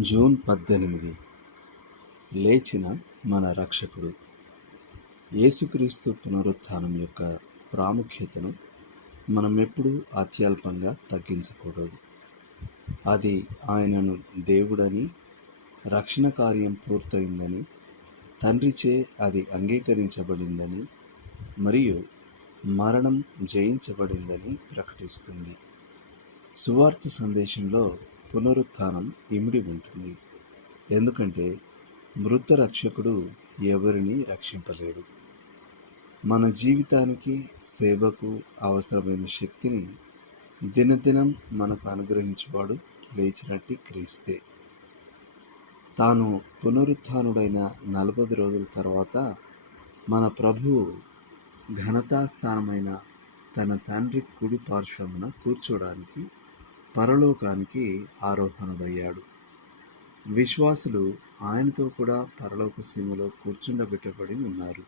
June పద్దెనిమిది. లేచిన మన రక్షకుడు. యేసుక్రీస్తు పునరుత్థానం యొక్క ప్రాముఖ్యతను మనం ఎప్పుడూ అత్యల్పంగా తగ్గించకూడదు. అది ఆయనను దేవుడని రక్షణ కార్యం పూర్తయిందని తండ్రిచే అది అంగీకరించబడిందని మరియు మరణం జయించబడిందని ప్రకటిస్తుంది. సువార్త సందేశంలో పునరుత్థానం ఇమిడి ఉంటుంది. ఎందుకంటే మృత రక్షకుడు ఎవరిని రక్షింపలేడు. మన జీవితానికి సేవకు అవసరమైన శక్తిని దినదినం మనకు అనుగ్రహించేవాడు లేచినట్టి క్రీస్తే. తాను పునరుత్థానుడైన నలభై రోజుల తర్వాత మన ప్రభు ఘనతాస్థానమైన తన తండ్రి కుడి పార్శ్వమున కూర్చోడానికి పరలోకానికి ఆరోహణుడయ్యాడు. విశ్వాసులు ఆయనతో కూడా పరలోక సీమలో కూర్చుండబెట్టబడి ఉన్నారు.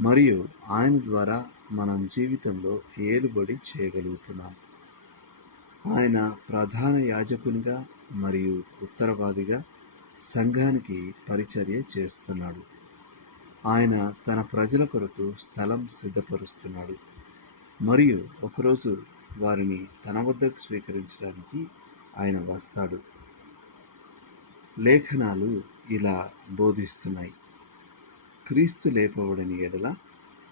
మరియు ఆయన ద్వారా మనం జీవితంలో ఏలుబడి చేయగలుగుతున్నాం. ఆయన ప్రధాన యాజకునిగా మరియు ఉత్తరవాదిగా సంఘానికి పరిచర్య చేస్తున్నాడు. ఆయన తన ప్రజల కొరకు స్థలం సిద్ధపరుస్తున్నాడు. మరియు ఒకరోజు వారిని తన వద్దకు స్వీకరించడానికి ఆయన వస్తాడు. లేఖనాలు ఇలా బోధిస్తున్నాయి. క్రీస్తు లేపవడని ఎడల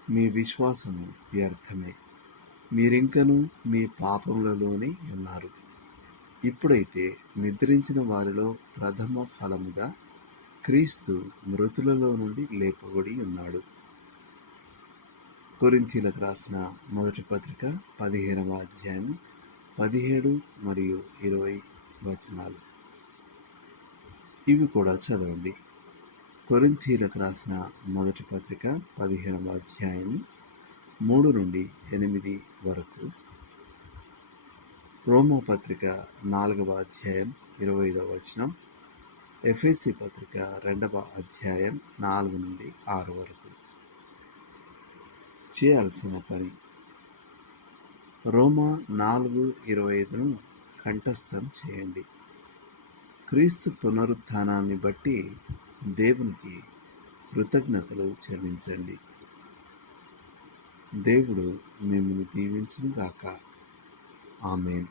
మీ విశ్వాసము వ్యర్థమే. మీరింకను మీ పాపములలోనే ఉన్నారు. ఇప్పుడైతే నిద్రించిన వారిలో ప్రథమ ఫలముగా క్రీస్తు మృతులలో నుండి లేపబడి ఉన్నాడు. కొరింతీలకు రాసిన మొదటి పత్రిక పదిహేనవ అధ్యాయం పదిహేడు మరియు ఇరవై వచనాలు. ఇవి కూడా చదవండి. కొరింతీలకు రాసిన మొదటి పత్రిక పదిహేనవ అధ్యాయం మూడు నుండి ఎనిమిది వరకు. రోమో పత్రిక నాలుగవ అధ్యాయం ఇరవై ఐదవ వచనం. ఎఫ్ఎస్సి పత్రిక రెండవ అధ్యాయం నాలుగు నుండి ఆరు వరకు. చేయాల్సిన పని. రోమా నాలుగు ఇరవై ఐదును కంఠస్థం చేయండి. క్రీస్తు పునరుత్థానాన్ని బట్టి దేవునికి కృతజ్ఞతలు చెల్లించండి. దేవుడు మిమ్మల్ని దీవించును గాక ఆమెన్.